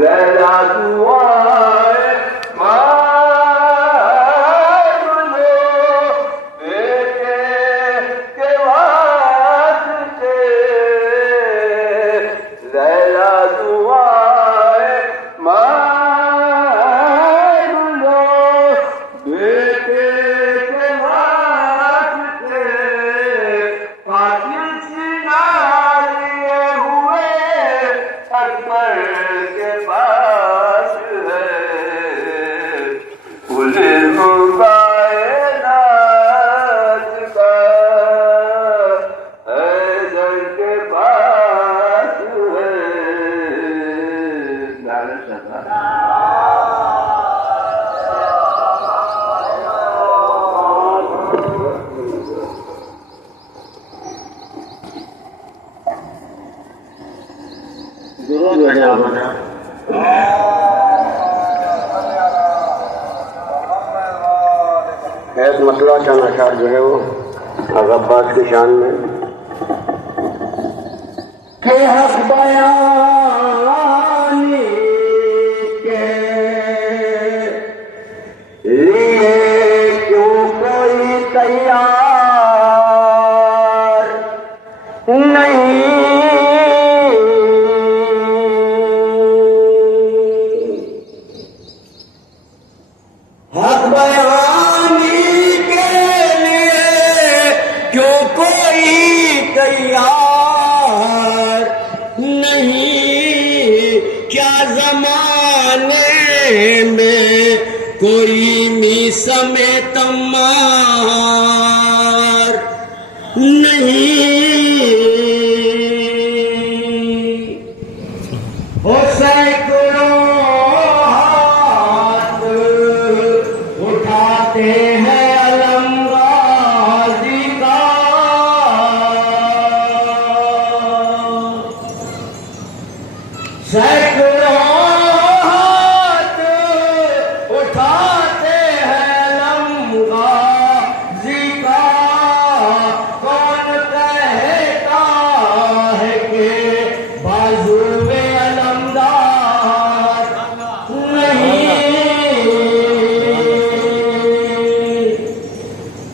لیلا دعائے مانگ لو بیٹے کے واسطے، لیلا دعائے مانگ لو بیٹے کے واسطے، قاتل سینہ لیے ہوئے اکبر کے پاس ہے، علم کائنات کا حیدر کے پاس ہے۔ ایک مسئلہ چند اشعار جو ہے وہ عباس کی شان میں کہ حق بیانی کے لیے کیوں کوئی تیار نہیں، حق بیانی کے لیے کیوں کوئی تیار نہیں، کیا زمانے میں کوئی میسم تمار نہیں، وہ سینکڑوں ہاتھ اٹھاتے ہیں علم غازی کا، سینکڑوں ہاتھ اٹھاتے ہیں علم غازی کا، کون کہتا ہے کہ بازو میں علمدار نہیں،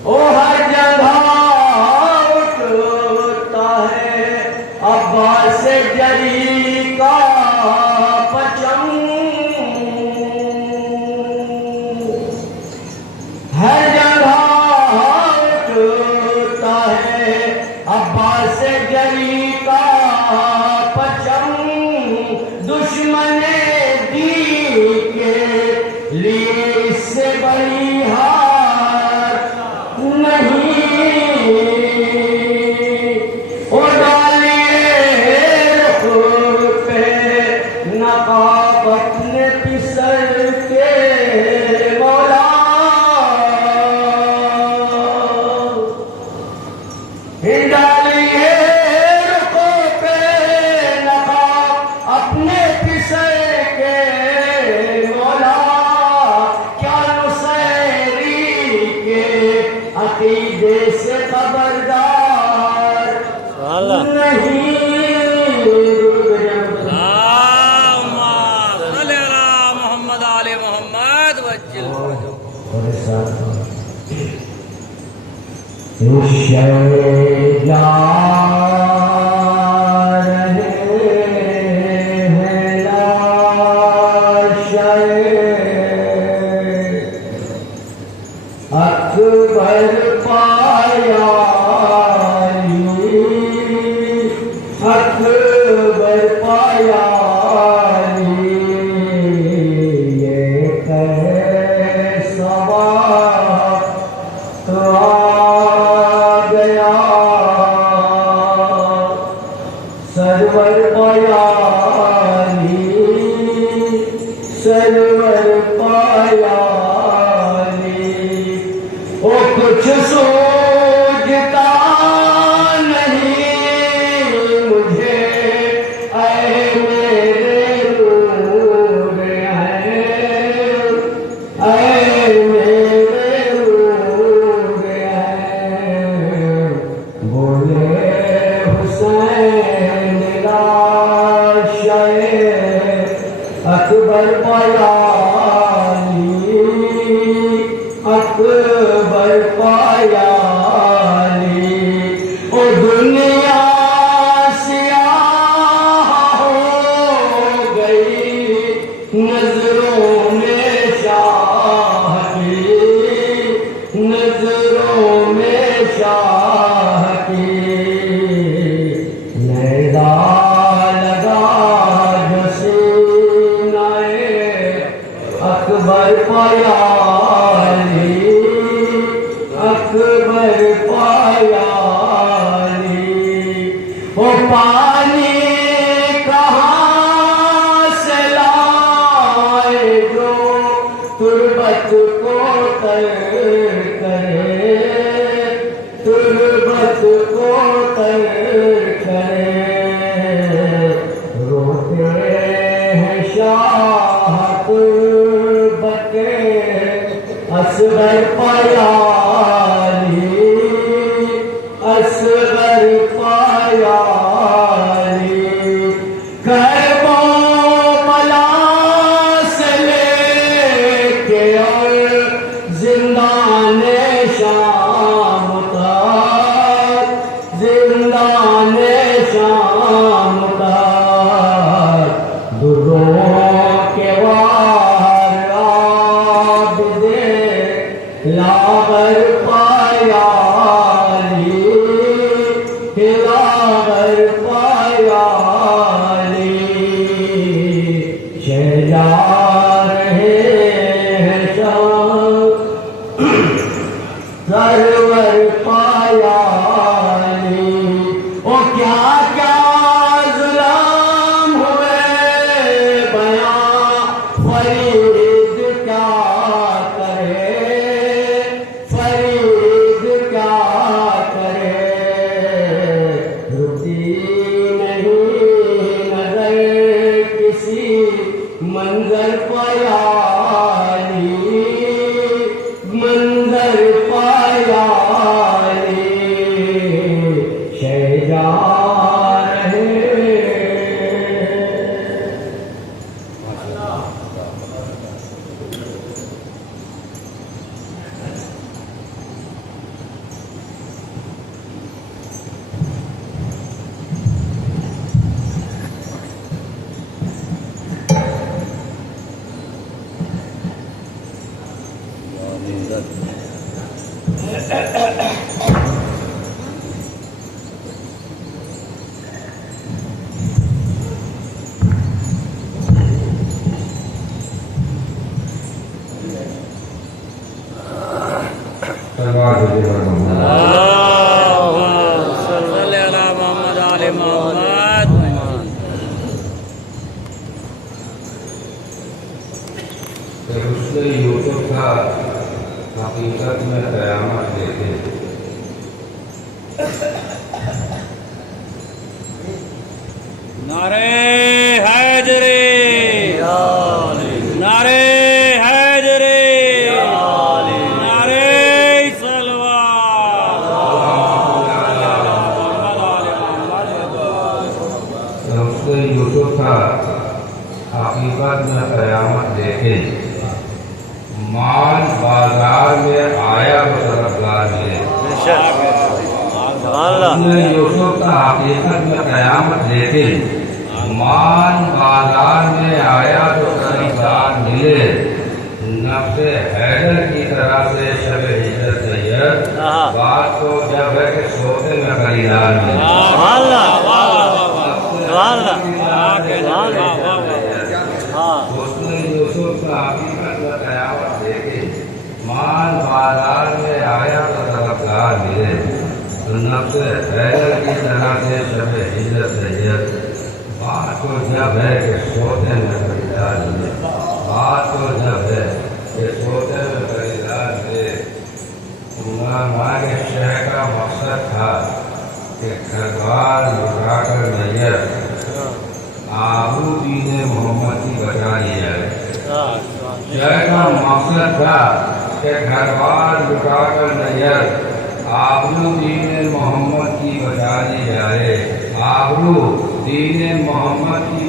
وہ ہر جگہ اٹھتا ہے عباس جری کا پرچم، ہر جگہ اٹھتا ہے عباس جری کا پرچم، دشمن دین کے لیے اس سے بڑی ہار نہیں، وہ ڈالیے رخ پہ نقاب اپنے پسر کے مولا، ڈالیے رخ پہ نقاب اپنے پسر کے مولا، کیا نصیری کے عقیدے سے خبردار نہیں، محمد آل محمد وجل اکبر پایا اکبر پایا یہ سوا آ گیا اکبر پایانی اکبر پایانی او دنیا سیاہ ہو گئی نظروں میں شاہ کی نظروں میں شاہ کی نیزا لگا جو سینہ اکبر پایانی اکبر پایانی وہ پانی کہاں سے لائے جو تربت کو تر کرے تربت کو تر کرے روتے ہیں شاہ تربت اصغر پایانی اصغر پایانی کربو ملا سے لے کے اور زندان شام تک زندان شام تک دروں کے وار عابد لاغر پایانی لاغر پایانی شہجار ہے سرور پایانی او کیا کیا ظلم ہوئے بیاں فرید کیا کرے فرید کیا کرے رکتی نہیں نظر کسی منظر پایانی منظر پایانی شہجار ہے صلی علی محمد آل محمد. حسن یوسف کا حقیقت میں قیامت دیکھے نعرہ حیدری نعرہ حیدری نعرہ صلوات. حسن یوسف کا حقیقت میں قیامت دیکھے مال بازار میں آیا تو طرفدار ملے. حسن یوسف کا حقیقت میں قیامت دیکھے مال بازار میں آیا تو طرفدار ملے. نفس حیدر کی طرح سے شب ہجرت سید بات تو جب ہے کہ سوتے میں خریدار ملے. حسن یوسف کا حقیقت میں قیامت دیکھے مال بازار میں آیا تو طرفدار ملے. نفس حیدر کی طرح سے شب ہجرت سید بات تو جب ہے کہ سوتے میں خریدار ملے. بات تو جب ہے کہ سوتے میں خریدار ملے. ہمارے شہر کا مقصد تھا کہ گھر بار لٹا کر نظر آبرو دین محمد کی بچا لی جائے. شہر کا مقصد تھا کہ گھر بار لٹا کر نظر آبرو دین محمد کی بچا لی جائے. آبرو دین محمد کی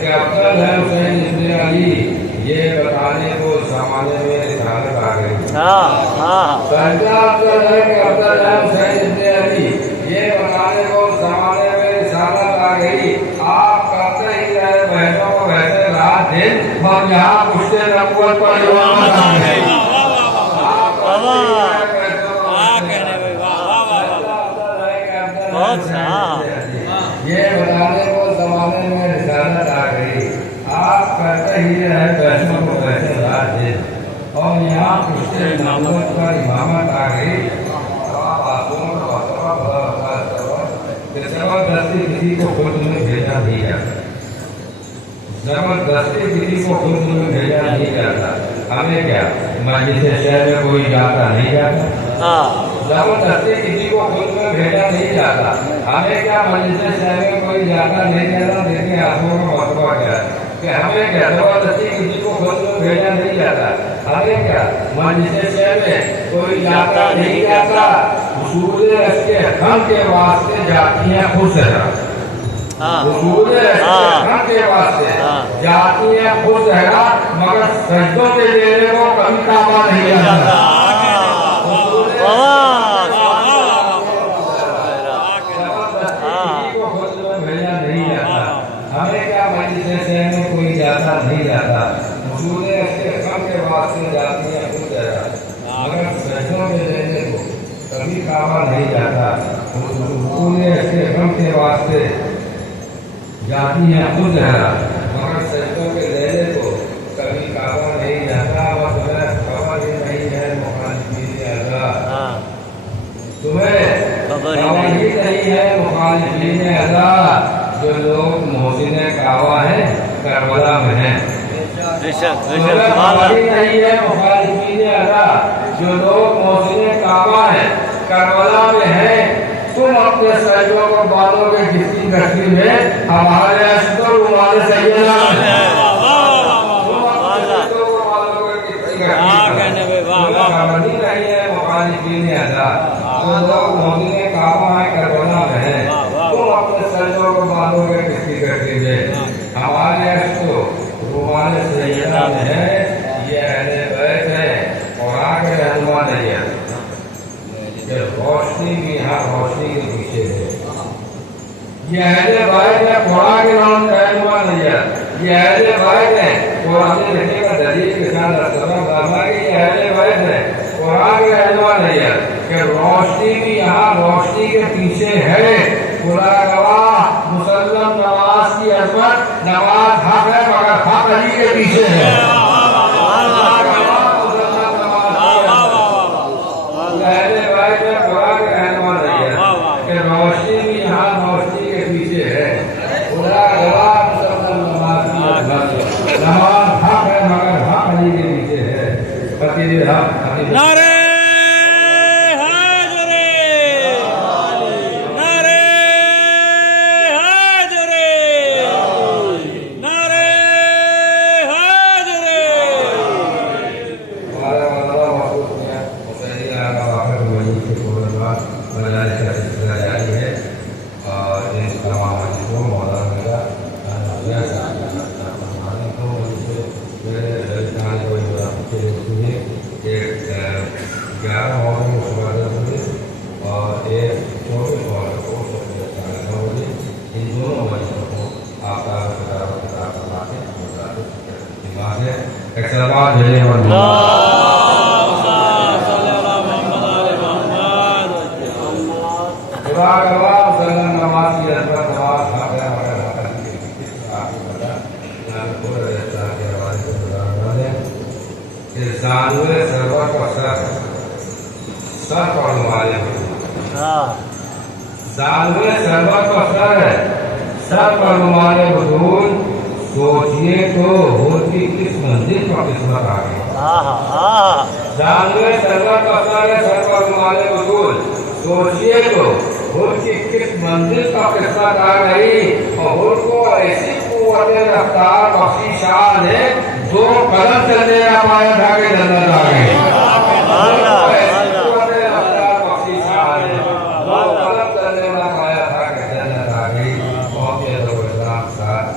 کہ افضل ہے حسین ابن علی، یہ بتانے کو زمانے میں رسالت آ گئی۔ سجدہ افضل ہے کہ افضل ہے حسین ابن علی، یہ بتانے کو زمانے میں رسالت آ گئی۔ آپ کرتے ہی رہے بہنوں کو ویسے رات دن، اور یہاں پشتے نبوت پر امامت آ گئی۔ آپ کرتے ہی رہے بہنوں کو ویسے یہ بتانے کو زمانے میں رسالت آ گئی۔ آپ کرتے ہی رہے بہنوں کو ویسے رات دن، اور یہاں پشتے نبوت پر امامت آ گئی۔ زبردستی کسی کو خود میں بھیجا نہیں جاتا، زبردستی کسی کو خود میں بھیجا نہیں جاتا۔ ہمیں کیا مجلس شہر میں کوئی جاتا نہیں جاتا، زبردستی کسی کو خود میں بھیجا نہیں جاتا۔ ہمیں کیا مجلس شہر میں کوئی جاتا نہیں جاتا، دیکھیں آنکھوں کا مطلب کیا ہے کہ ہمیں کیا زبردستی کسی کو خود میں بھیجا نہیں جاتا۔ ہمیں کیا مجلس شہر میں کوئی جاتا نہیں جاتا، اصول اس کے حکم کے واسطے جاتی ہیں خود زہرا، اصول اس کے حکم کے واسطے جاتی ہیں خود زہرا، مگر سجدوں کے دینے کو کبھی کعبہ نہیں جاتا۔ ہمیں کیا مجلس شہر میں کوئی جاتا نہیں جاتا، اصول اس کے حکم کے واسطے جاتی ہیں خود زہرا، مگر سجدوں کے دینے کو کبھی کعبہ نہیں جاتا۔ اصول اس کے حکم کے واسطے جاتی ہیں خود زہرا، مگر سجدوں کے دینے کو کبھی کعبہ نہیں جاتا۔ اور تمہیں خبر ہی نہیں ہے مخالفین اعضاء، تمہیں خبر ہی نہیں ہے مخالفین اعضاء، جو لوگ محسن کعبہ ہیں کربلا میں ہیں۔ تمہیں خبر ہی نہیں ہے مخالفین اعضاء، جو لوگ محسن کعبہ ہیں کربلا میں ہیں۔ تم اپنے سجدوں کو بالوں کے جتنی گٹھی میں ہمارے اشتر ہمارے سیدنا ہے، تم اپنے سجدوں کو بالوں کے جتنی گٹھی میں تمہیں خبر ہی نہیں ہے مخالفین اعضاء، جو لوگ محسن کعبہ ہیں کربلا میں ہیں۔ تم اپنے سجدوں کو بالوں کے جتنی گٹھی میں ہمارے اشتر ہمارے سیدنا ہے۔ یہ اہل بیت ہے اور آگے رہنما نہیں ہے کہ روشنی بھی یہاں روشنی کے پیچھے ہے۔ یہ اہل بیت ہے، قرآن کے نام رہنما نہیں ہے، یہ اہل بیت ہے۔ قرآن لکھنے کا دلیل کے ساتھ یہ اہل بیت ہے، قرآن کے رہنما نہیں ہے کہ روشنی بھی یہاں روشنی کے پیچھے ہے۔ خدا گواہ مسلم نماز کی عظمت، نماز حق ہے مگر حق علی کے پیچھے ہے۔ روشنی بھی یہاں روشنی کے پیچھے ہے۔ خدا گواہ مسلم نماز کی عظمت، نماز حق ہے مگر حق علی کے پیچھے ہے۔ فقیر حق نعرہ حیدری، نعرہ حیدری، نعرہ حیدری۔ ہمارا مولانا محفوظ میں حسینی آقا واقع ہوئی کے فوراً بعد مجالس کا سلسلہ جاری ہے، اور ان تمام مجلسوں کو مولانا میرا گیارہ ماڈل کو صبح 10 بجے اور ایک 24 ماڈل کو صبح 9 بجے، ان دونوں مجلسوں کو آپ کا کتاب بناتے ہیں۔ ایک سلام بھیجنے خدا گواہ مسلم نماز کی عظمت، نماز حق ہے مگر حق علی کے پیچھے۔ آپ کو پتا کے حوالے سے گزارا ہے کہ زانوے سرور کا سر پر نمالے زانوے سرور کا سر پر نمالے بدون، سوچئے تو ہوتی کس منزل پر قسمت آ گئی۔ جانوے سرور کا سر پر نمالے بدون، سوچئے تو ہوتی کس منزل پر قسمت آ گئی۔ اور کو ایسی قوت رفتار بخشی شاہ نے، 2 قدم چلنے نہ پایا تھا کہ جنت آ گئی۔ ایسی قوت رفتار بخشی شاہ نے، 2 قدم چلنے نہ پایا تھا کہ جنت آ گئی۔ بہت ہی ادب و احترام کے ساتھ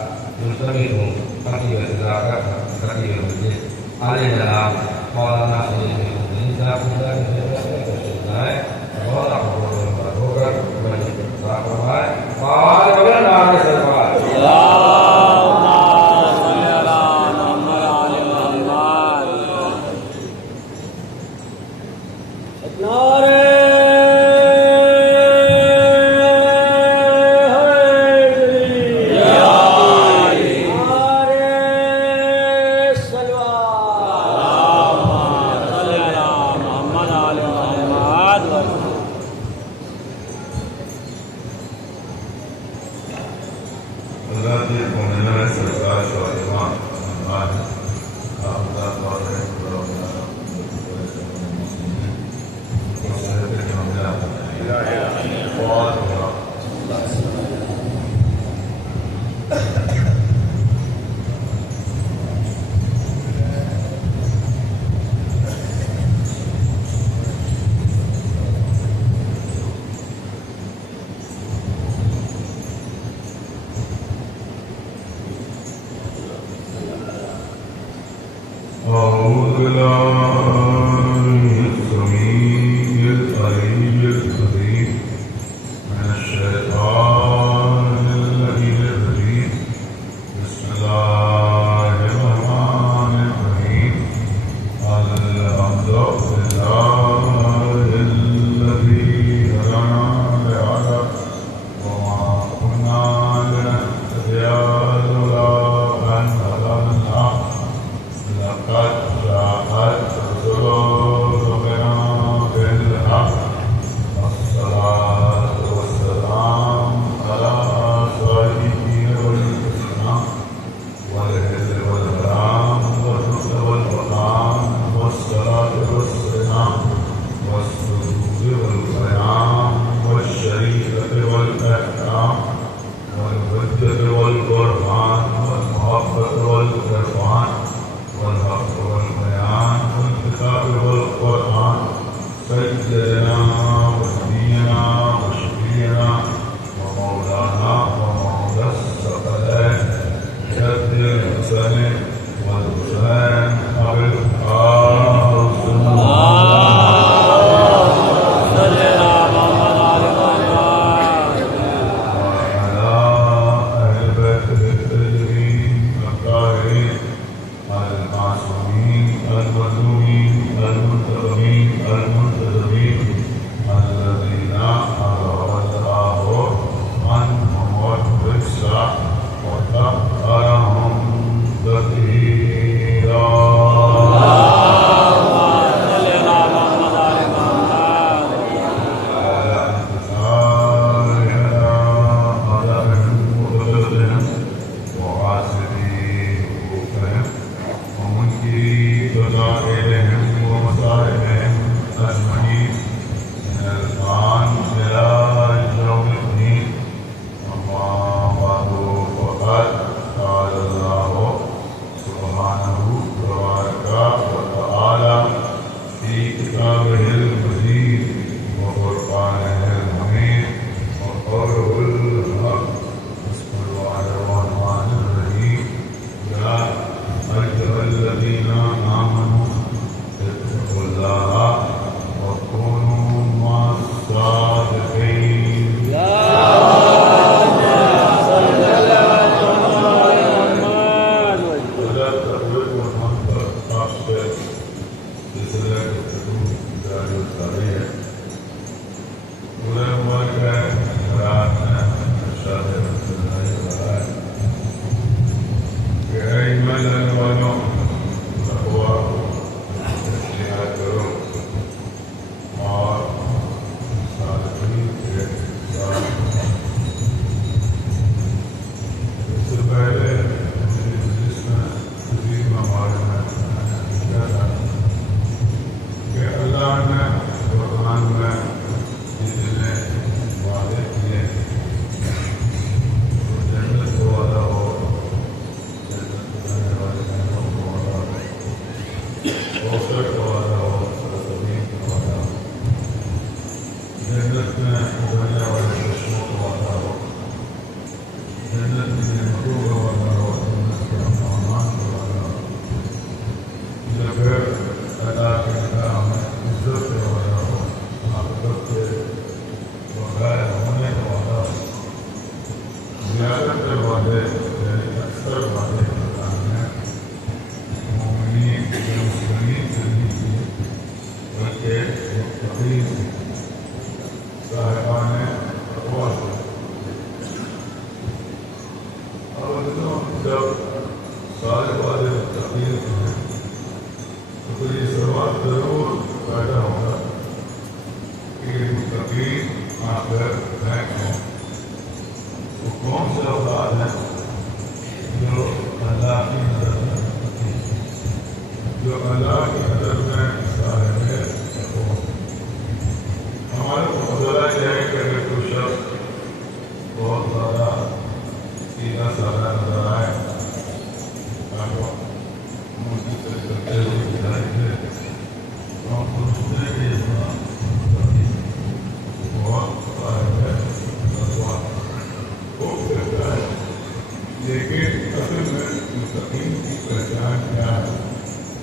جو اللہ کی نظر میں صالح ہے ہمارے مطالعہ یہ ہے کہ اگر کوئی شخص بہت زیادہ سیدھا سادہ نظر آئے ملکی سے چلتے ہوئے دکھائی دے تو ہم سوچتے ہیں کہ یہ بہت صالح ہے خوب کرتا ہے لیکن اصل میں مستقیم کی پہچان کیا ہے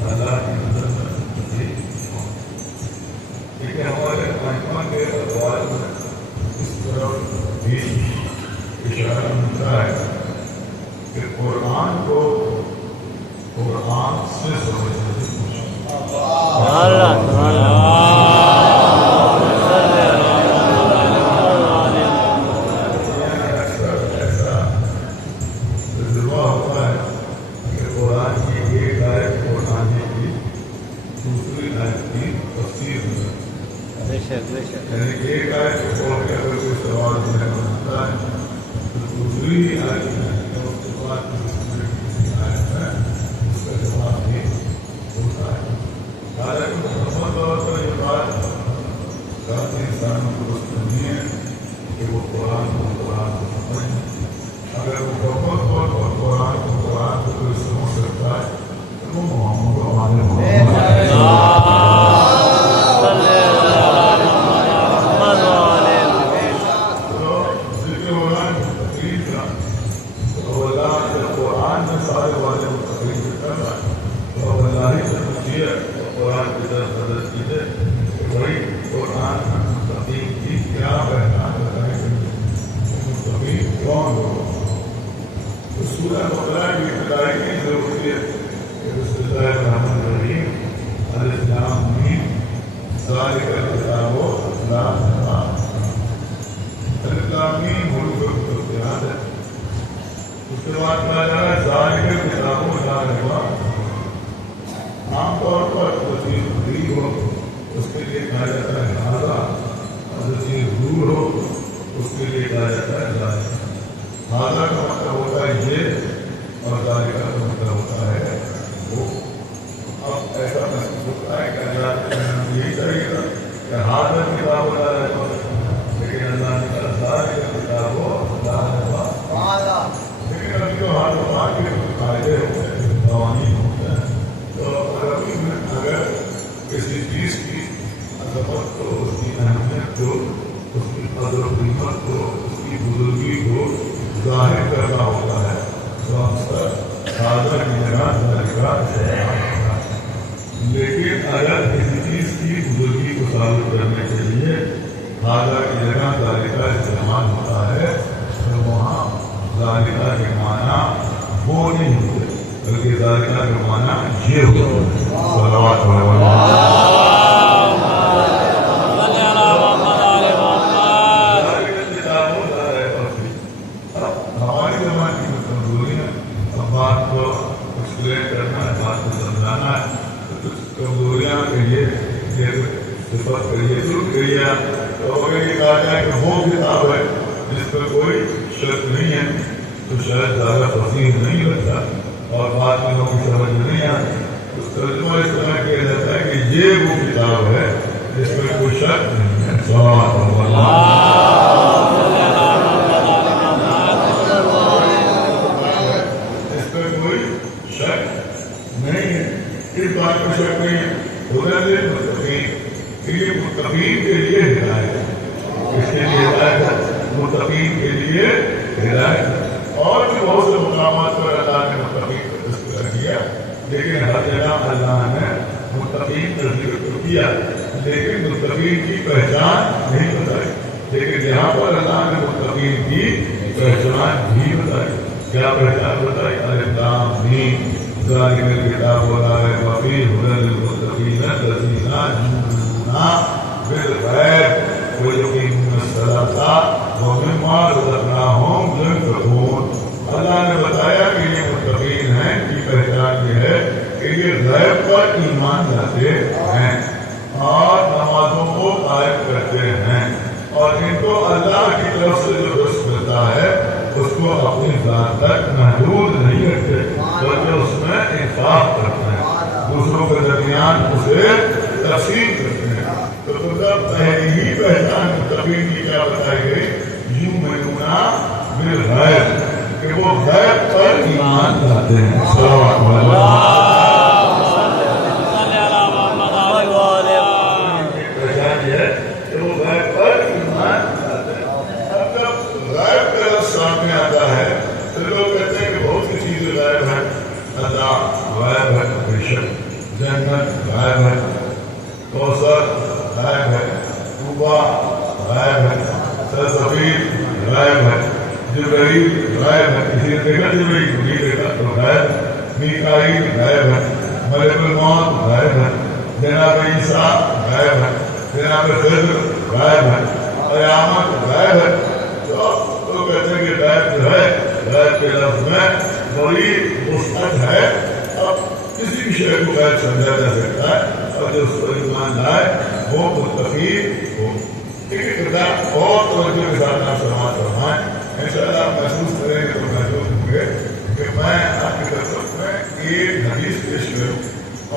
اللہ کی نظر میں لیکن ہمارے محکمہ کے اقوال میں اس طرف بھی اشارہ ملتا ہے کہ قرآن کو قرآن سے سمجھنے کی کوشش ایسا تجربہ ہوتا ہے کہ قرآن کی ایک آیت قرآن کی دوسری آیت کی تفسیر یعنی ایک آیت کو پڑھ کے اگر کوئی سوال ذہن میں ہوتا ہے تو دوسری آیت میں اس کے بعد کسی آیت میں اس کا جواب بھی ہوتا ہے حالانکہ مکمل طور پر یہ بات ذاتی انسانوں کو درست نہیں ہے کہ وہ قرآن کو سمجھیں اگر مکمل طور پر قرآن کو کوئی سمجھ سکتا ہے تو وہ محمد کو ہمارے قرآن کی طرف نظر کیجیے وہی قرآن مستقیم کی کیا پہچان بتائیں گے مستقیم کون ہو سورہ بقرہ کی ابتدائی کی ضرورت ہے کہ بسم اللہ الرحمن الرحیم الف لام میم ذالک الکتاب لا ریب الف لام میم حروف مقطعات ہے اس کے بعد کہا جا رہا ہے ذالک الکتاب لا ریب عام طور پر جو چیز بری ہو اس کے لیے کہا جاتا ہے ہاضا اور جو چیز دور ہو اس کے لیے کہا جاتا ہے ذالک ہاضا کا مطلب ہوتا ہے یہ اور ذالک کا مطلب ہوتا ہے وہ اب ایسا محسوس ہوتا ہے کہ اللہ یہی چاہیے تھا کہ ہاضا کتاب ہوتا ہے لیکن اللہ نے کہا ذالک کتاب ہو لیکن ابھی تو ہاضا کے قاعدے ہوتے ہیں قوانین ہوتے ہیں تو عربی میں اگر کسی چیز کی عظمت کو اس کی اہمیت کو اس کی قدر و قیمت کو اس کی بزرگی کو ظاہر کرنا ہوتا ہے تو اکثر حاضر کی جگہ ذالک استعمال ہوتا ہے لیکن اگر کسی چیز کی بزرگی کو ثابت کرنے کے لیے حاضر کی جگہ ذالک استعمال ہوتا ہے تو وہاں ذالک کے معنی وہ نہیں ہوتے بلکہ ذالک کا معنی یہ ہوتا ہے صلوات ہماری زبان کی کمزوریاں اب بات کو ایکسپلین کرنا ہے بات کو سمجھانا ہے تو کچھ کمزوریاں کہیے صفت کریے ضرور کریے تو اگر یہ کہا جائے کہ وہ کتاب ہے جس پر کوئی شک نہیں ہے تو شاید زیادہ فصیح نہیں لگتا اور بعد میں لوگوں کی سمجھ نہیں آتی تو ترجمہ اس طرح کیا جاتا ہے کہ یہ وہ کتاب ہے جس میں کوئی شک نہیں ہے اس پر کوئی شک نہیں ہے اس بات کو شک نہیں ہے متقین کے لیے ہدایت ہے اس کے لیے ہدایت ہے متقین کے لیے ہدایت ہے اور بھی بہت سے مقامات پر اللہ نے متقین کا تذکرہ کیا لیکن ہر جگہ اللہ نے متقین کا ذکر کیا لیکن متقین کی پہچان نہیں بتائی لیکن یہاں پر اللہ نے متقین کی پہچان بھی بتائی کیا پہچان بتائی الف لام میم ذالک الکتاب لا ریب فیہ ھدی للمتقین الذین یؤمنون بالغیب ویقیمون الصلاۃ ومما رزقناہم ينفقون اللہ نے بتایا کہ یہ متقین ہیں کی پہچان یہ ہے کہ یہ غیب پر ایمان لاتے ہیں اور نمازوں کو قائم کرتے ہیں اور ان کو اللہ کی طرف سے جو رزق ملتا ہے اس کو اپنی ذات تک محدود نہیں رکھتے بلکہ اس میں انفاق کرتے ہیں دوسروں دوسروں کے درمیان اسے تقسیم کرتے ہیں. تو پہلی ہی پہچان متقین کی کیا بتائی گئی؟ یؤمنون بالغیب، کہ وہ غیب پر ایمان لاتے ہیں. صلوات اللہ. پہچان یہ ہے کہ وہ غیب پر ایمان لاتے ہیں. اب جب غیب کا لفظ سامنے آتا ہے تو لوگ کہتے ہیں کہ بہت سی چیزیں غائب ہیں. اللہ غائب ہے، بے شک جنت غائب ہے، کوثر غائب ہے، طوبا غائب ہے، سلسبیل غائب ہے، جبرائیل غائب ہے. کسی نے دیکھا جبرائیل؟ نہیں دیکھا تو غائب. میکائیل غائب ہے، ملک الموت غائب ہے، جناب عیسیٰ غائب ہے، جناب خضر غائب ہے، قیامت غائب ہے. تو کہتے ہیں کہ غائب جو ہے غائب کے لفظ میں بڑی وسعت ہے. اب کسی بھی شے کو غائب سمجھا جا سکتا ہے اور جو اس پر ایمان لائے وہ متقی ہو. ایک کتاب اور توجہ کے ساتھ آپ سماعت فرمائیں. انشاءاللہ آپ محسوس کریں گے تو محسوس ہوں گے کہ میں آپ کی طرف میں ایک حدیث پیش کروں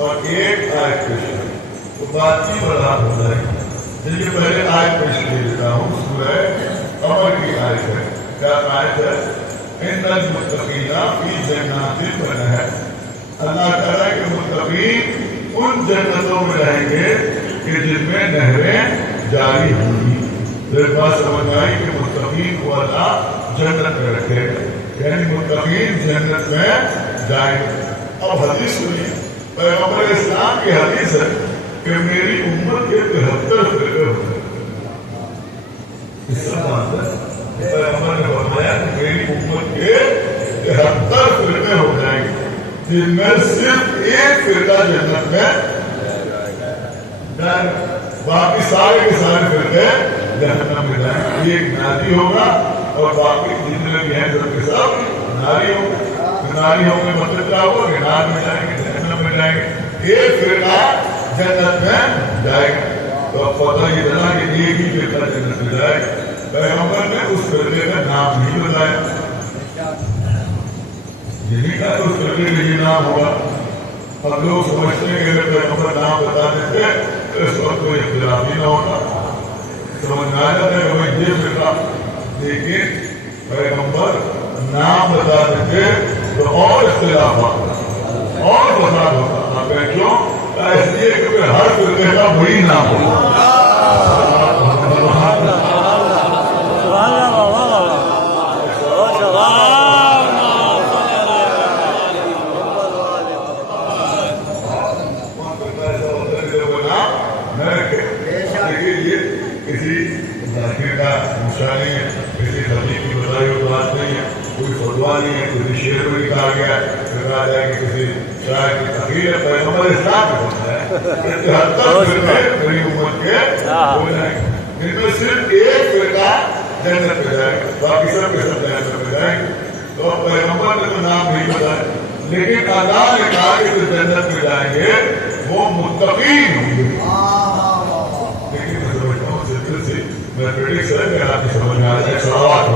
اور ایک آیت پیش کروں تو بات کی وضاحت ہو جائے گی. چلیے پہلے آیت پیش کر دیتا ہوں. سورہ قمر کی آیت ہے. کیا آیت ہے؟ ان المتقین فی جنات ونہر. اللہ تعالیٰ کے متقین ان جنتوں میں رہیں گے کہ جن میں نہریں جاری ہوں گی. پھر بات سمجھ آئی کہ متقین کو اللہ جنت میں رکھے گا، یعنی متقین جنت میں جائیں گے. اب حدیث سنیے. پیغمبر اسلام کی حدیث ہے کہ میری امت کے 73 فرقے ہوتے ہیں. اس سے مانتا ہے پیغمبر نے فرمایا کہ میری امت کے 73 فرقے ہو جائیں گے جن میں صرف ایک فرقہ جنت میں جائے گا، باقی سارے کے سارے فرقے جہنم میں جائیں گے. ایک ناری ہوگا اور باقی جتنے بھی ہیں سب کے سب ناری ہوں گے. ناری ہوں گے مطلب کیا ہوگا کہ نار میں جائیں گے، جہنم میں جائیں گے. ایک فرقہ جنت میں جائے گا. تو اب پتہ یہ چلا کہ ایک ہی فرقہ جنت میں جائے گا. پیغمبر نے اس فرقے کا نام نہیں بتایا. یہ نہیں کہا اس فرقے کا یہ نام ہوگا. اب لوگ سمجھتے ہیں کہ اگر پیغمبر نام بتا دیتے تو اس وقت کوئی اختلاف ہی نہ ہوتا. سمجھ میں آ جاتا ہے کہ بھائی یہ فرقہ، لیکن پیغمبر نام بتا دیتے تو اور اختلاف ہوتا اور فساد ہوتا. آپ کیوں؟ اس لیے کہ ہر فرقے کا وہی نام ہوتا. نہیں ہے، کسی خطیب کی بتائی ہوئی بات نہیں ہے، کوئی فتوا نہیں ہے، کسی شعر میں کہا گیا پھر کہا جائے کہ کسی شاعر کی تقریر ہے. پیغمبر اسلام نے بتایا کہ 73 فرقے میری امت کے ہو جائیں گے. ان میں صرف ایک فرقہ جنت میں جائے گا، باقی سب کے سب جنت میں جائیں گے. تو پیغمبر نے تو نام نہیں بتایا، لیکن اللہ نے کہا کہ جو جنت میں جائیں گے وہ متقین ہوں گے. لیکن میں سمجھتا ہوں سلسلے سے میں پریڈکس ہے کہ آپ کی سمجھ میں آ جائے. صلوات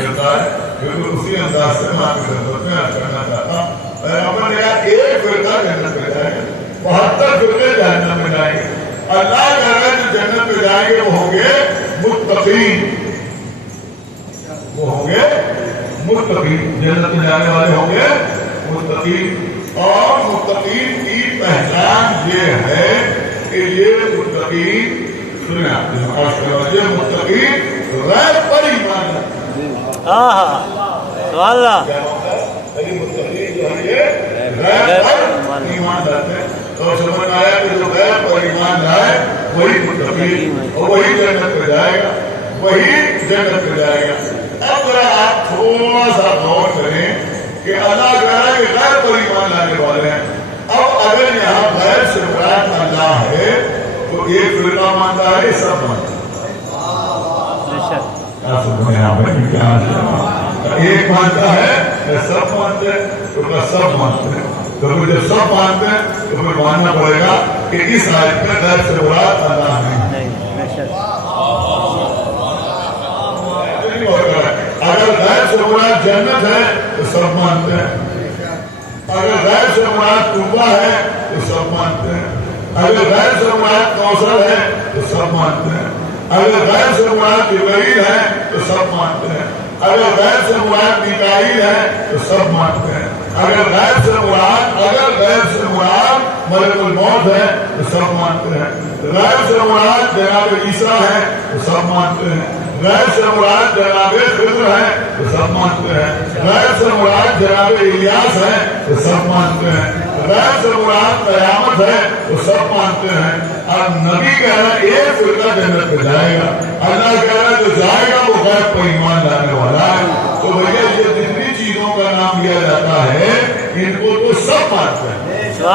کرتا ہے کیونکہ اسی انداز سے میں آپ کی خدمت میں عرض کرنا چاہتا ہوں. پیغمبر نے کہا ایک فرقہ جنت میں جائے گا، 72 فرقے جہنم میں جائیں گے. اللہ کہہ رہا ہے جو جنت میں جائیں گے وہ ہوں گے متقین. وہ ہوں گے متقین، جنت میں جانے والے ہوں گے متقین. اور متقین کی پہچان یہ ہے کہ یہ متقین سنیں آپ یہ متقین غیب پر ایمان ہے. متقین جو ہے یہ غیب پر ایمان لاتے ہیں. تو سمجھ آیا کہ جو غیب پر ایمان لائے وہی متقین اور وہی جنت میں جائے گا، وہی جنت میں جائے گا. اب ذرا آپ تھوڑا سا غور کریں کہ اللہ کہہ رہا ہے کہ غیب پر ایمان لانے والے ہیں. اب اگر یہاں غیب سے مراد اللہ ہے تو ایک فرقہ مانتا ہے سب مانتا ہے. ایک مانتا ہے سب مانتے ہیں تو سب مانتے ہیں. تو جب سب مانتے ہیں تو پھر ماننا پڑے گا کہ اس آیت میں غیب سے مراد اللہ نہیں. اگر سے مراد جنت ہے تو سب مانتے ہیں، اگر غیب سے مراد توبہ ہے تو سب مانتے ہیں، اگر غیب سے مراد کوثر ہے تو سب مانتے ہیں، اگر غیب سے مراد جبرائیل ہے تو سب مانتے ہیں، اگر غیب سے مراد میکائیل ہے تو سب مانتے ہیں، اگر غیب سے مراد ملک الموت ہے تو سب مانتے ہیں، غیب سے مراد جناب عیسیٰ ہے تو سب مانتے ہیں، غیب سے مراد جناب خضر ہے تو سب مانتے ہیں، غیب سے مراد جناب الیاس ہے تو سب مانتے ہیں، غیب سے مراد قیامت ہے تو سب مانتے ہیں۔ اور نبی کہہ رہا ہے ایک فرقہ جنت پہ جائے گا، اللہ کہہ رہا ہے جو جائے گا وہ غیب پر ایمان لانے والا ہے۔ تو بھیا یہ جتنی چیزوں کا نام لیا جاتا ہے ان کو تو سب مانتے ہیں، سب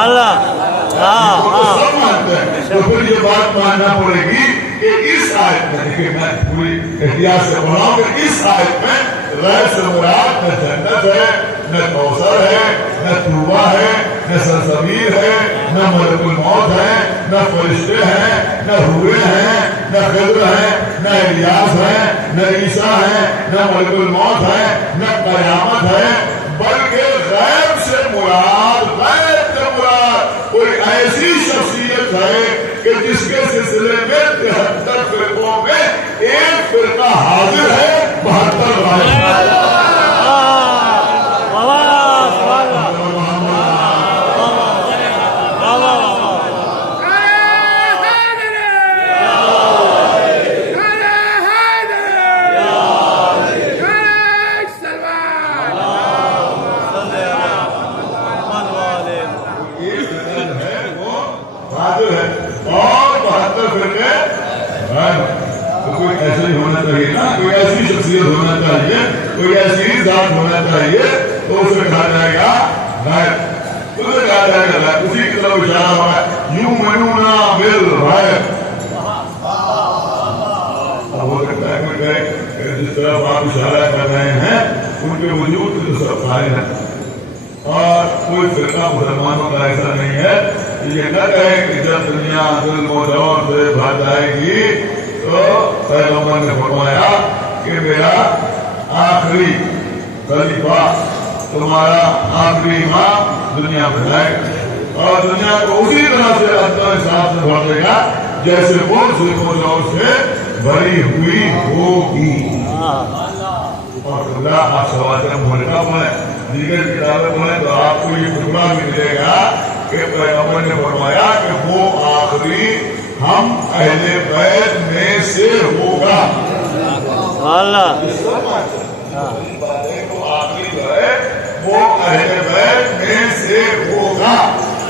مانتے ہیں۔ تو پھر یہ بات ماننا پڑے گی کہ اس آیت میں، دیکھیں میں پوری احتیاط سے بولا ہوں کہ اس آیت میں غیب سے مراد نہ جنت ہے، نہ کوثر ہے، نہ توبہ ہے، نہ سلسبیل ہے، نہ ملک الموت ہے، نہ فرشتے ہیں، نہ حوریں ہیں، نہ خضر ہے، نہ الیاس ہے، نہ عیسیٰ ہے، نہ ملک الموت ہے، نہ قیامت ہے، بلکہ غیب سے مراد کوئی ایسی شخصیت ہے کہ جس کے سلسلے میں 73 فرقوں میں ایک فرقہ حاضر ہے، 72 غائب ہے۔ کوئی ایسی شخصیت ہونا چاہیے، کوئی ایسی ذات ہونا چاہیے تو اسے کہا جائے گا غیب، اسے کہا جائے گا غیب۔ اسی کی طرف اشارہ ہوا ہے یؤمنون بالغیب۔ اب ہو سکتا ہے کوئی کہے جس طرف آپ اشارہ کر رہے ہیں ان کے وجود کی تو سب ظاہر ہے، اور کوئی فرقہ مسلمانوں کا ایسا نہیں ہے یہ نہ کہے کہ جب دنیا ظلم و جور سے بھر جائے گی تو پیغمبر نے فرمایا کہ میرا آخری خلیفہ تمہارا آخری امام دنیا میں جائے گا اور دنیا کو اسی طرح سے عدل و انصاف سے بھر دے گا جیسے وہ ظلم و جور سے بھری ہوئی ہوگی۔ اور اللہ آپ سواتر ملکہ پڑھیں، دیگر کتابیں پڑھیں تو آپ کو یہ ٹکڑا بھی ملے گا کہ پیغمبر نے فرمایا کہ وہ آخری ہم اہل بیت میں سے ہوگا۔ اللہ آخری جو ہے وہ اہل بیت میں سے ہوگا۔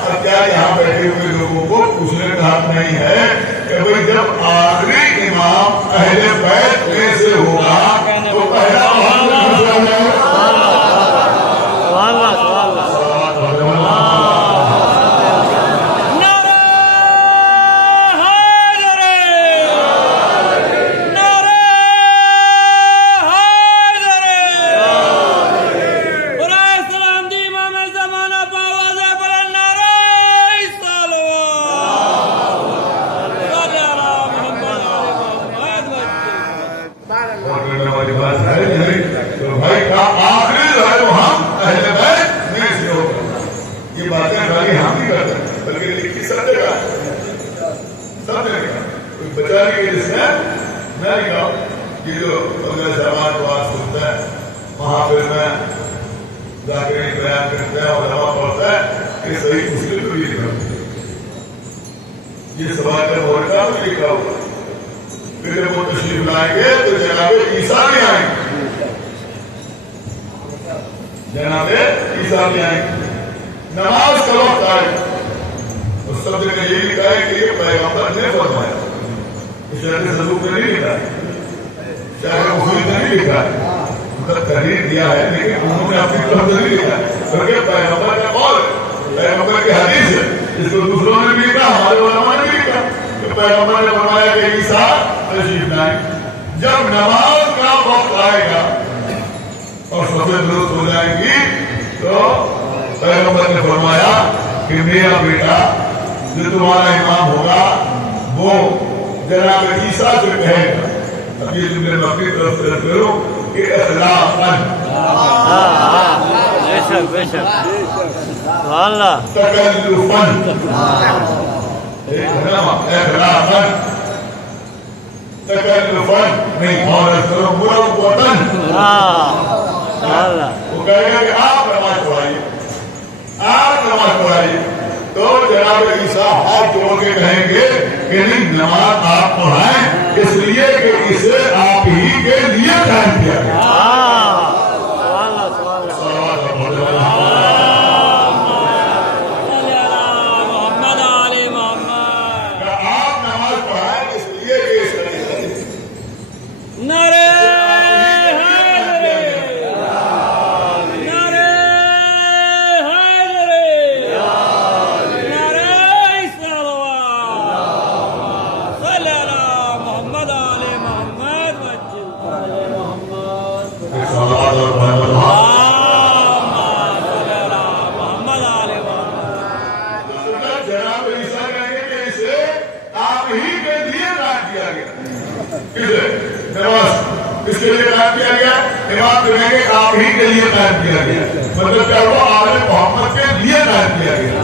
اب کیا یہاں بیٹھے ہوئے لوگوں کو پوچھنے کا حق نہیں ہے کہ بھئی جب آخری امام اہل بیت میں سے ہوگا تو پہلا یہ سوال کا مورکہ بھی لکھا ہوا پھر جب وہ تشریف لائیں گے تو جناب عیسیٰ بھی آئیں گے، جناب عیسیٰ بھی آئیں گے، نماز کا وقت آئے اس سب نے یہ لکھا ہے کہ یہ پیغمبر نے فرمایا، شہر صدوق نے نہیں لکھا ہے، شہر اصول نے نہیں لکھا ہے، مطلب تحریر دیا ہے لیکن انہوں نے اپنی طرف سے نہیں لکھا ہے بلکہ پیغمبر کا قول پیغمبر کی حدیث ہے جس کو دوسروں نے بھی لکھا، ہمارے علماء نے بھی لکھا کہ پیغمبر نے فرمایا کہ عیسیٰ تشریف لائیں، جب نماز کا وقت آئے گا اور صفیں درست ہو جائیں گی تو پیغمبر نے فرمایا کہ میرا بیٹا جو تمہارا امام ہوگا وہ جناب عیسیٰ سے کہے گا، اب یہ جملے میں اپنی طرف سے کرو کہ اخلاقاً بے شک اللہ تکلفن اخلاقن تکلفن نہیں محرت کرو مروتن اللہ وہ کہے گا کہ آپ نماز پڑھائیے تو جناب عیسیٰ ہاتھ جوڑ کے کہیں گے کہ نہیں نماز آپ پڑھائیں اس لیے کہ اسے آپ ہی کے لیے قائم کیا گیا محمد علی محمد آپ نماز پڑھائیں اس لیے کہ اس طریقے نعرہ جناب عیسیٰ کہیں گے کہ اسے آپ ہی کے لیے قائم کیا گیا نماز اس کے لیے قائم کیا گیا امام کہیں گے آپ ہی کے لیے قائم کیا گیا مطلب کیا ہوا آل محمد کے لیے قائم کیا گیا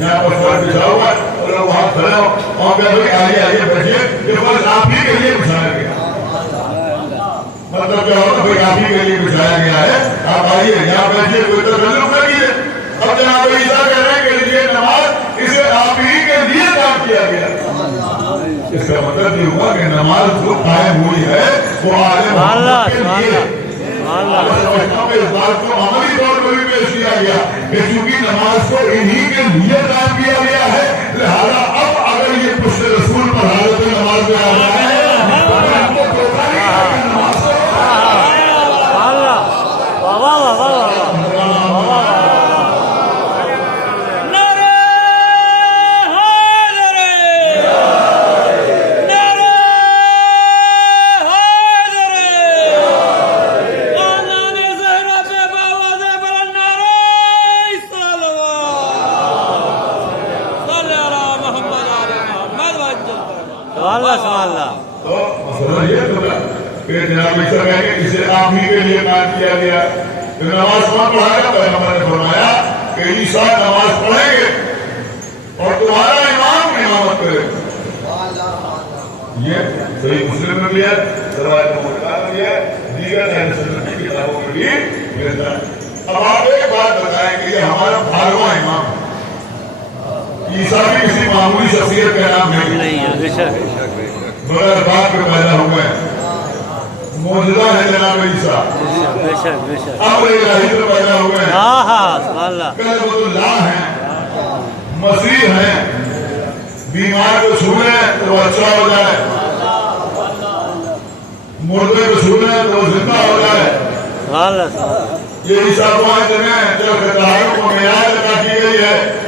یہاں پر فرق بچھا ہوا ہے اور وہاں کھڑے ہو اور کہتے ہیں آئیے آئیے بیٹھیے یہ فرض آپ ہی کے لیے بچھایا گیا مطلب کیا ہوتا ہے آپ ہی کے لیے بچھایا گیا ہے آپ آئیے یہاں بیٹھیے کوئی تکلف نہ کیجیے اب جناب عیسیٰ کہہ رہے ہیں کہ یہ نماز اسے آپ ہی کے لیے قائم کیا گیا اس کا مطلب یہ ہوا کہ نماز جو قائم ہوئی ہے وہ آل محمد کے لیے اس بات کو عملی طور پر بھی پیش کیا گیا کہ چونکہ نماز کو انہی کے لیے قائم کیا گیا ہے لہذا اب اگر یہ پشت رسول پر حالت نماز میں آ رہا ہے تو مسئلہ یہ ہوگا کہ جناب عیسیٰ کہیں گے اسے آپ ہی کے لیے قائم کیا گیا کہ نماز کون پڑھائے گا پیغمبر نے فرمایا کہ عیسیٰ نماز پڑھیں گے اور تمہارا امام امامت کرے گا یہ صحیح مسلم میں بھی ہے روایت مبارکہ میں بھی ہے دیگر اہل سنت کی کتابوں میں بھی ملتا ہے اب آپ ایک بات بتائیں کہ یہ ہمارا 12واں امام عیسیٰ بھی کسی معمولی شخصیت کا نام نہیں ہے بغیر باپ کے پیدا ہوئے موجودہ ہے جناب عیسیٰ امر الہی میں پیدا ہوئے ہیں کلمۃ اللہ ہیں مسیح ہیں بیمار کو چھوڑے تو وہ اچھا ہو جائے مردے کو چھوڑے تو وہ زندہ ہو جائے یہ عیسیٰ کو ہیں جنہیں جو خطاہوں کو معیار لگا کی گئی ہے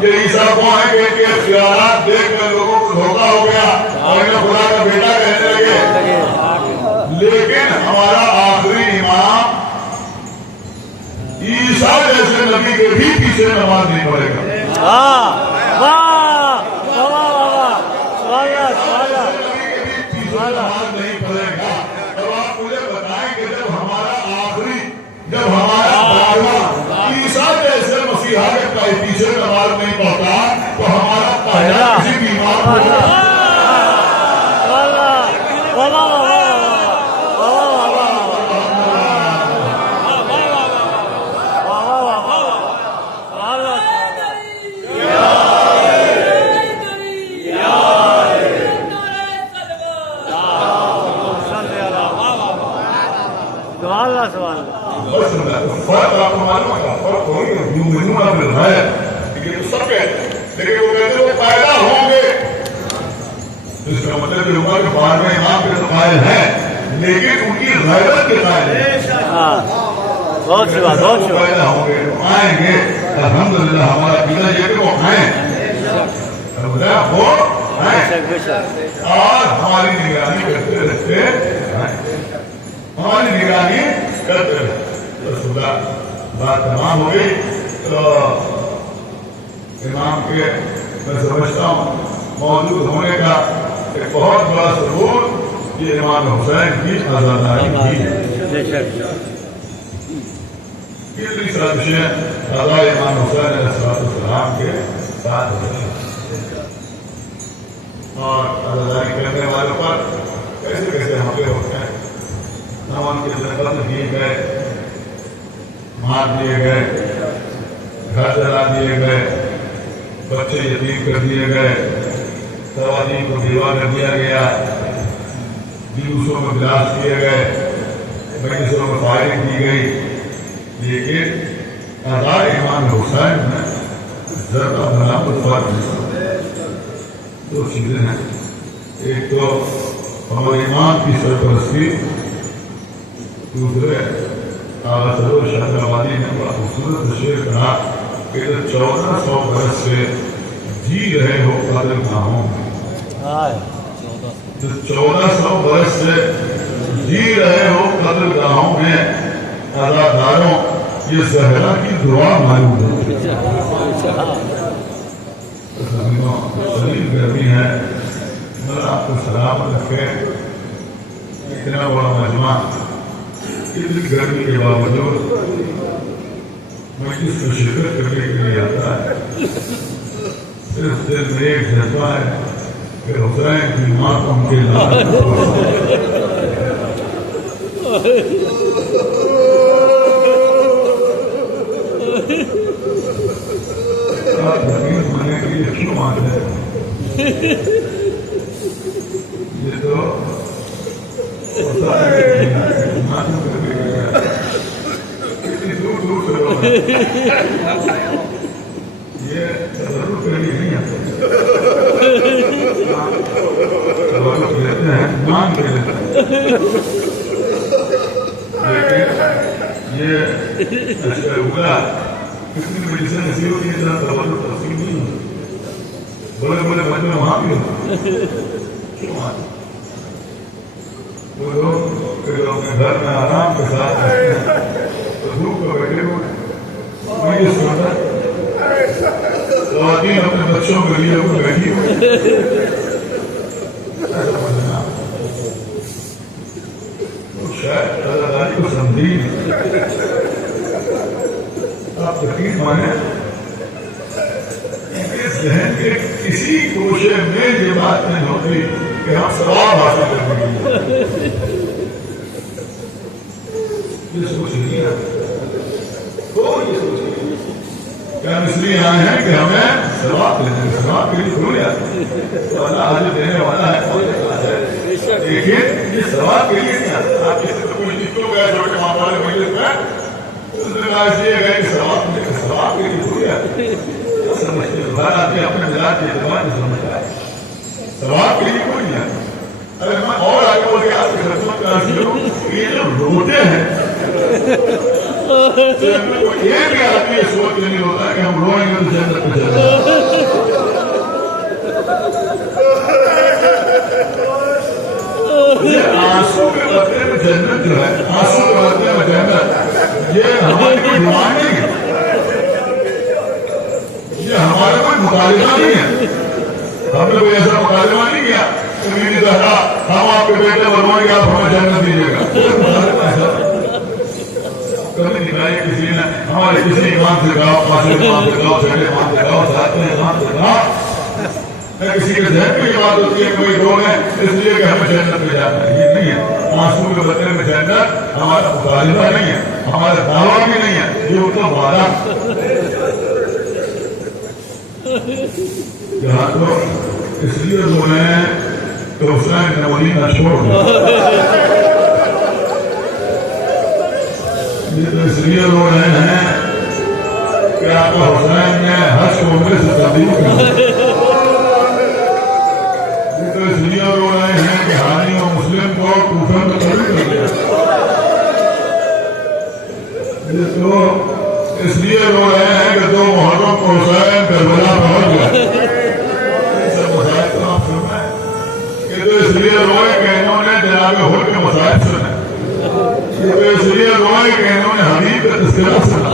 یہ عیسیٰ کو ہیں کہ ان کے خیالات دیکھ کر لوگوں کو دھوکہ ہو گیا اور انہیں خدا کا بیٹا کہنے لگے لیکن ہمارا آخری امام عیسیٰ جیسے نبی کے بھی پیچھے نماز نہیں پڑھے گا نماز نہیں پڑھے گا اور آپ مجھے بتائیں کہ جب ہمارا عیسیٰ جیسے مسیحا کے پیچھے نماز نہیں پڑھتا تو ہمارا پہلا کسی بیمار ہوگا فرق آپ کو معلوم ہے فرق ہوگی لیکن سب کہتے ہیں لیکن وہ کہتے ہیں وہ پیدا ہوں گے اس کا مطلب یہ ہوگا کہ 12ویں امام کے تو قائل ہیں لیکن ان کی غیرت کے قائل ہیں پیدا ہوں گے وہ آئیں گے الحمدللہ ہمارا عقیدہ یہ کہ وہ آئیں اور ہماری نگرانی کرتے رہتے ہماری نگرانی کرتے رہتے بات تمام ہو گئی تو امام کے میں سمجھتا ہوں موجود ہونے کا ایک بہت بڑا ثبوت یہ امام حسین کی آزاداری کی ہے یہ بھی سازشیں رضا امام حسین علیہ السلام کے ساتھ ہوئی اور عزاداری کرنے والوں پر کیسے کیسے حملے ہوتے ہیں. نہ ان کے قتل کیے گئے، مار دیے گئے، گھر جلا دیے گئے، بچے یتیم کر دیے گئے، خواتین کو بیوہ کر دیا گیا، جلوسوں میں بلاس کیے گئے، مجلسوں میں فائرنگ کی گئی. لیکن عطا امام حسین میں ذرا ملامت فرق نہیں. دو چیزیں ہیں، ایک تو ہمارے ایمان کی سرپرستی، دوسرے آغا سرور شاہ آبادی نے بڑا خوبصورت شعر کہا کہ 1400 برس سے جی رہے ہو قتل گاہوں میں. 1400 برس سے جی رہے ہو قتل گاہوں میں، اداکاروں یہ زہرا کی دعا معلوم ہے. شدید گرمی ہے، اللہ آپ کو سلامت رکھے. اتنا بڑا مجمع اتنی گرمی کے باوجود مجلس میں شرکت کرنے کے لیے آتا ہے. صرف دل میں ایک جذبہ ہے کہ حسین کی ماں کو ان کے لعنت آپ یقین ہونے کے لیے کیوں آتے ہیں؟ یہ تو ہوتا ہے کتنی دور دور سے لوگ یہ ضرور کے لیے نہیں آتے، ضرورت لیتے ہیں، مانگ کے لیتے ہیں. لیکن یہ اولا کتنی مجلسیں ایسی ہوتی ہیں جہاں تولد تفصیل نہیں ہوتی. بڑے بڑے بچے وہاں بھی ہوتے کیوں آتے؟ وہ لوگ اپنے گھر میں آرام کے ساتھ رہتے ہیں تو دھوپ کو بیٹھے ہوئے وہی سنتا. خواتین اپنے بچوں کے لیے وہ بیٹھی ہوئی. شاید عزاداری کو سمجھی آپ یقین مانیں اس ذہن کے کسی گوشے میں یہ بات نہیں ہوتی کہ ہم ثواب حاصل کرنے کے لیے یہ سوچ نہیں ہے. کوئی یہ سوچ نہیں کہ ہم اس لیے آئے ہیں کہ ہمیں ثواب لینے ہیں. ثواب کے لیے ضرور آتے ہیں، اللہ آج دینے والا ہے. لیکن یہ ثواب کے لیے نہیں آتا. آپ کسی کو کوئی کیوں گئے چھوٹے ماں والے مجلس میں اس نے کہا اس لیے گئے کہ ثواب کے لیے ضرور آتے ہیں. سمجھتے ہیں ہر آدمی اپنے مزاج کے اعتبار سے سمجھتا ہے ثواب کے لیے کوئی نہیں آتا. اگر میں اور آگے بول کے آپ کی خدمت کرنا چاہوں یہ جو روتے ہیں یہ بھی آدمی یہ سوچ نہیں ہوتا کہ ہم روئیں گے تو جنت میں چلے یہ آنسو کے بدلے میں جنت جو ہے، آنسو کے بدلے میں جنت، یہ ہماری کوئی ڈیمانڈ نہیں ہے، یہ ہمارا کوئی مطالبہ نہیں ہے. ہم نے کوئی ایسا مطالبہ نہیں کیا کہ ہم آپ کے بیٹے بنوائیں گے، آپ ہمیں جنت دیجیے گا. کبھی دکھائی کسی نے ہمارے کسی امام سے کہا، پانچ امام سے کہا، چھٹے امام سے کہا، ساتویں امام سے کہا. کسی کے ذہن میں یہ بات ہوتی ہے کوئی لوگ ہیں اس لیے کہ ہمیں جنت میں جانا ہے. یہ نہیں ہے. آنسو کے بدلے میں جنت ہمارا مطالبہ نہیں ہے، ہمارا دعویٰ بھی نہیں ہے، یہ ان کا وعدہ. یہاں تو اس لیے رو رہے ہیں کہ حسین نوری نہ چھوڑ دو. یہ تو اس لیے رو رہے ہیں کہ آپ کا حسین نے حج کو عمرے سے تبدیل کر. یہ تو اس لیے رو رہے ہیں کہ ہانی اور مسلم کو کوفہ میں تبدیل کر دیا. یہ تو اس لیے رو رہے ہیں کہ 2 محرم کو حسین کربلا پہنچ گئے. یہ تو اس لیے روئے کہ انہوں نے جناب حر کے مسائل سنے. یہ تو اس لیے روئے کہ انہوں نے حبیب کا تذکرہ سنا.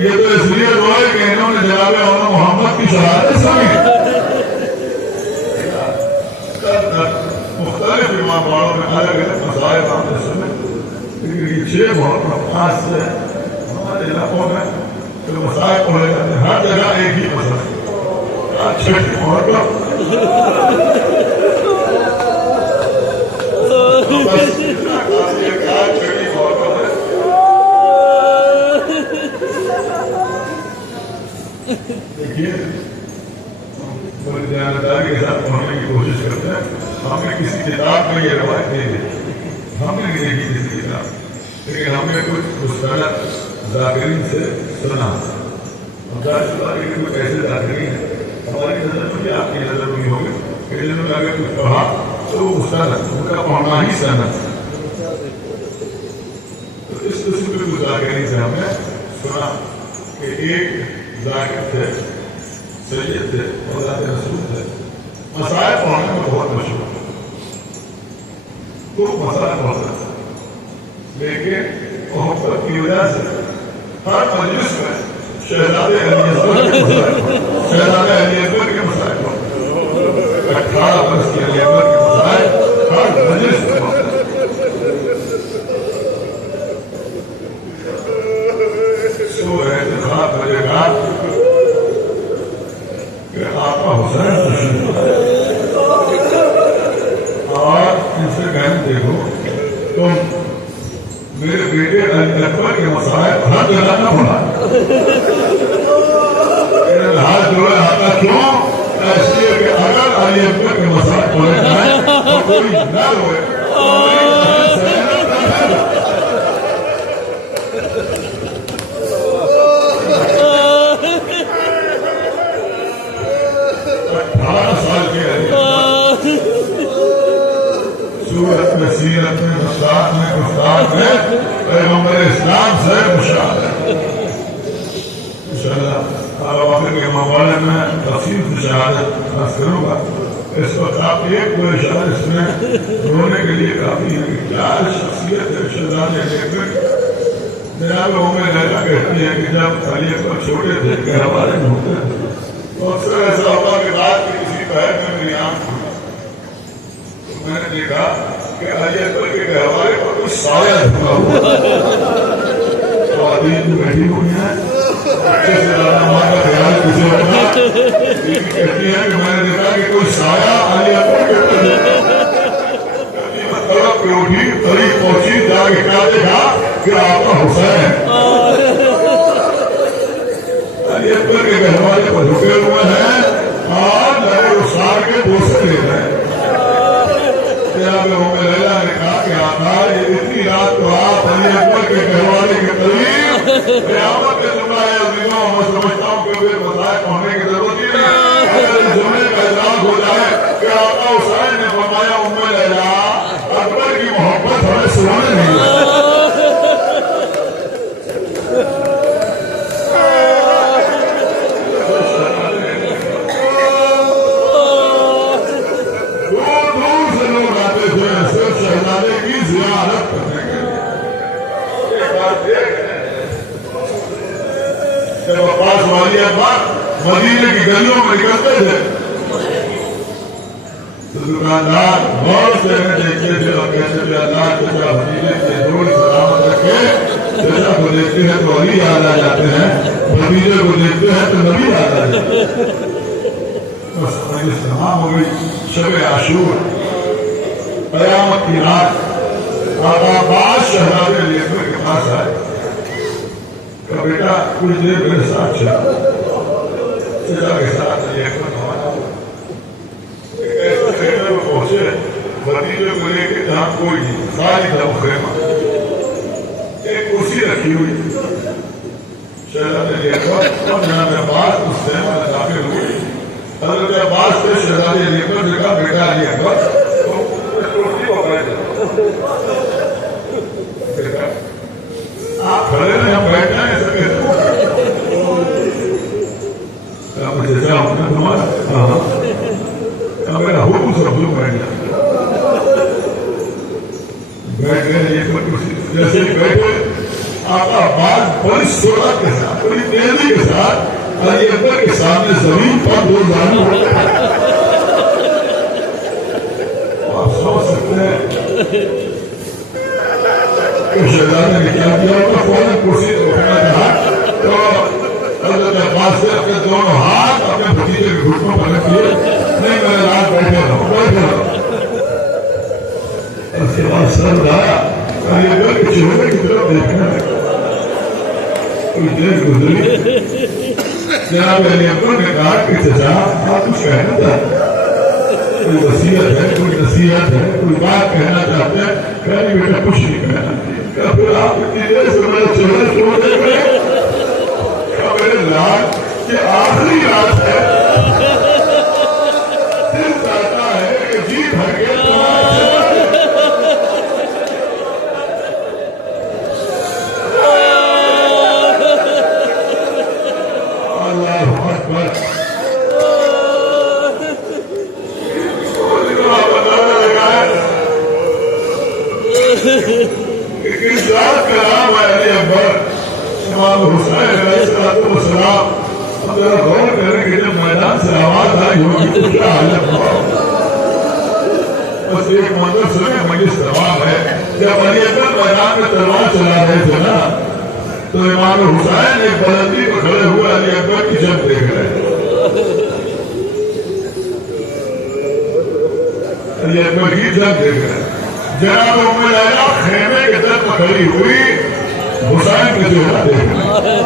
یہ تو اس لیے روئے کہ انہوں نے جناب محمد کی شہادت سنی. مختلف امام باڑوں میں الگ الگ مسائل ہم نے سنے، لیکن یہ 6 محرم 5 سے علاقوں میں جو مسائل پڑھے جاتے ہیں ہر جگہ ایک ہی مسئلہ چھٹی محرم بس اتنا کافی ہے کہ آج چھٹی محرم ہے دیکھیے بڑی دیانتداری کے ساتھ پڑھنے کی کوشش کرتے ہیں. ہم نے کسی کتاب میں یہ روایت نہیں دیکھی, ہم نے نہیں دیکھی کسی کتاب, لیکن ہم نے کچھ مستند ذاکرین سے سنا. ہم کچھ ایسے ذاکرین ہیں ہماری نظر میں بھی آپ کی نظر میں بھی ہوگی کہ جنہوں نے اگر کچھ پڑھا تو وہ مستند ان کا پڑھنا ہی سند. تو اس قسم کے کچھ ذاکرین سے ہم نے سنا کہ ایک ذاکر تھے, سید تھے, اولاد رسول تھے, مسائل پڑھنے میں بہت مشہور, خوب مسائل پڑھتے تھے, لیکن محبت کی وجہ سے ہر مجلس میں شہزادے علی اکبر کے مسائل پڑھتے, 18 برس کے علی اکبر کے مسائل ہر مجلس میں پڑھتے. سو رہے تھے خواب بجے گا کہ آقا حسین اور ان سے کہنے دیکھو تم میرے بیٹے علی اکبر کے مسائل ہر جگہ نہ پڑھا, ہاتھ جوڑے آتا کیوں, اس لیے کہ اگر علی اکبر کے مسائل پڑھے جائیں تو کوئی نہ روئے, سورت میں, سیرت میں, مشاہد میں, گفتار میں پیغمبر اسلام سے مشاہد ہے. انشاءاللہ عواقب کے مقابلے میں تفصیل سے شہادت خاص کروں گا. اس وقت آپ ایک دو اشارہ اس میں رونے کے لیے کافی ہے کہ کیا شخصیت ہے شہزادے علی اکبر. جناب ام لیلا کہتی ہیں کہ جب علی اکبر چھوٹے تھے کہ ہمارے میں ہوتے تھے تو اکثر ایسا ہوتا کہ رات کی کسی پہر میں میری آنکھ کھلی, میں نے دیکھا کہ علی اکبر کے گہوارے پر کچھ سایہ جھکا ہوا, خواتین جو بیٹھی ہوئی ہیں اچھے سے ماں کا خیال کسی ہوگا, کہتی ہے کہ میں نے دیکھا کہ کوئی سایہ علی اکبر کے اوپر تڑپ کے اٹھی, قریب پہنچی, جا کے کیا دیکھا کہ آقا حسین علی اکبر کے گہوارے پر جھکے ہوئے ہیں اور لڑے اسار کے دوسرے لے رہے ہیں. ام لیلا نے کہا کہ آقا یہ اتنی رات تو آپ علی اکبر کے گہوارے کے قریب قیامت کے جملہ عظیمہ میں سمجھتا ہوں کہ وہ مسائل پڑھنے کی ضرورت ہی نہیں. اگر اس جملے کا اعلان ہو جائے کہ آقا حسین نے فرمایا ام لیلا اکبر کی محبت ہمیں سنانے نہیں ہے. مدینے کی گلیوں میں نکلتے تھے تو دکاندار بہت سے دیکھتے تھے اور کہتے تھے اللہ جیسا مدینے کے دور سلامت رکھے, جیسا کو دیکھتے ہیں تو علی یاد آ جاتے ہیں, مدینے کو دیکھتے ہیں تو نبی یاد آ جاتے ہیں. بس مجلس تمام ہو گئی. شب عاشور قیامت کی رات آقا عباس شہزادے علی اکبر کے پاس آئے کہ بیٹا کچھ دیر میرے ساتھ چلا. سجا کے ساتھ علی اکبر ہمارا ایک خیمے میں پہنچے, بھتیجے کو لے کے جہاں کوئی نہیں, خالی تھا وہ خیمہ, ایک کرسی رکھی ہوئی. شہزادے علی اکبر اور جناب عباس اس خیمے میں داخل ہوئے. حضرت عباس سے شہزادے علی اکبر نے کہا بیٹا علی اکبر تو کرسی کو بیٹھ جاؤ, آپ کھڑے رہے ہم بیٹھ جائیں ایسا کہتے ہیں. جیسا ہم نے تمہارا میرا حکم سب لوگ بیٹھ جائیں. بیٹھ گئے ایک بار کرسی, جیسے ہی بیٹھے آقا عباس بڑی سرعت کے ساتھ, بڑی تیزی کے ساتھ علی اکبر کے سامنے زمین پر دو دانے ہو گئے. آپ سمجھ سکتے ہیں کہ شہزادے نے کیا کیا, فوراً کرسی کو اٹھانا چاہا واسطے اپنے دونوں ہاتھ اپنے بھتیجے کے گھٹنوں پر رکھیے. نہیں میرے لال بیٹھے رہو. اس کے بعد سر اٹھایا علی اکبر کے چہرے کی طرف دیکھنے لگا. کچھ دیر گزری. جناب علی اکبر نے کہا کہ چچا آپ کچھ کہنا چاہتے ہیں؟ کوئی وصیت ہے, کوئی نصیحت ہے, کوئی بات کہنا چاہتے ہیں؟ کہا نہیں بیٹا کچھ نہیں کہنا. کہا پھر آپ اتنی دیر سے میرا چہرہ چھوڑ دے گئے. کہا میرے لال یہ آخری رات ہے. دل چاہتا ہے کہ جی بھر کے اللہ اکبر. اس رات کا نام ہے علی اکبر. امام حسین علیہ السلام. اب ذرا غور کریں کہ جب میدان سے آواز آئی ہوگی تو کیا حالت ہوا. بس ایک منظر سنیں, مجلس تمام ہے. جب علی اکبر میدان میں تلوار چلا رہے تھے نا, تو امام حسین ایک بلندی پر کھڑے ہوئے علی اکبر کی جنگ دیکھ رہے تھے. علی اکبر کی جنگ دیکھ رہے. جناب ام لیلا خیمے کے در پر کھڑی ہوئی حسین کا چہرہ دیکھ رہے.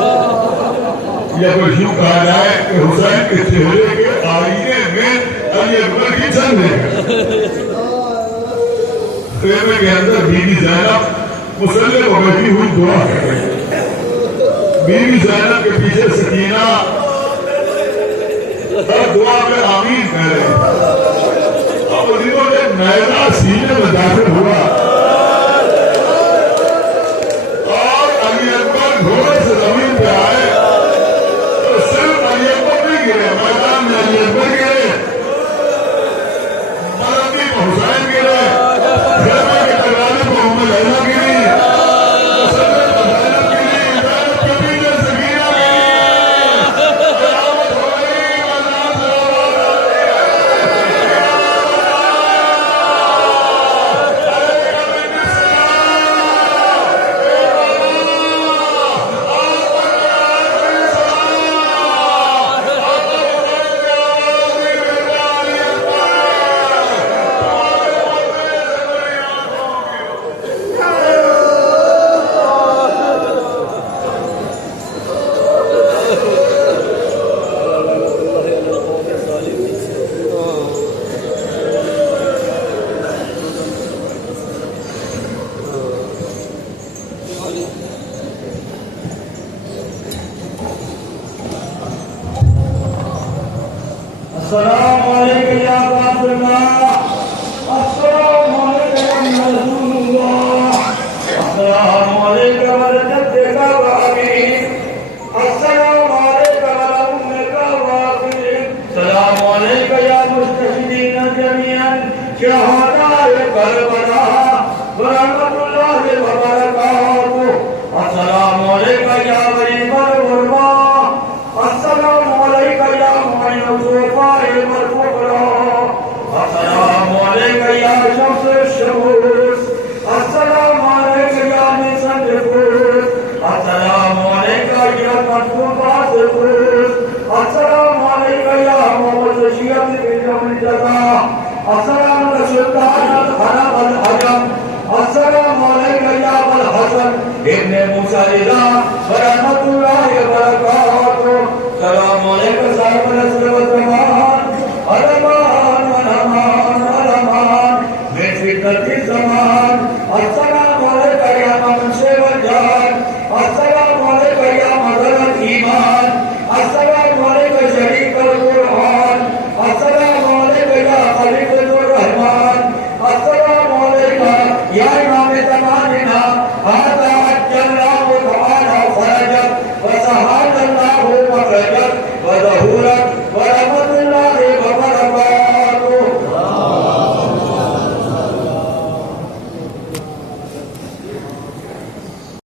یا کوئی یوں کہا جائے کہ حسین کے چہرے کے آئینے میں علی اکبر کی جنگ دیکھ رہے. خیمے کے اندر بی بی زینب مصلی کو بیٹھی ہوئی دعا کر رہی. بی بی زینب کے پیچھے سکینہ ہر دعا میں آمین کہہ رہی. اب انہوں نے نیزہ سینے میں داخل ہوا اور علی اکبر گھوڑے سے زمین پہ آئے تو صرف علی اکبر نہیں گرے, میدان میں علی اکبر گرے, بلندی پہ حسین گرے, خیمے کے دروازے پہ ام لیلا گری, مسلم پہ زینب گری, زینب کے پیچھے سکینہ گری. قیامت ہو گئی, میدان سے السلام علیکم یا فاطمہ. السلام علیکم یا رسول اللہ. السلام علیکم ورحمۃ اللہ. السلام علیکم ورحمۃ اللہ. السلام علیکم یا مستشہدین جمیعا شہداء کربلا ورحمۃ اللہ وبرکاتہ. السلام علیکم یا غریب الغرباء. السلام علیکم یا معین الضعفاء والفقراء. السلام علیکم یا شمس الشموس. السلام علیکم یا نصر الفوز. السلام علیکم یا مطلوبات الفوز. السلام علیکم یا موضوعیت بجم الجزا. السلام علیکم سلطان الحرم الحجم. السلام علیکم یا ابو الحسن ابن موسیٰ رضا ورحمۃ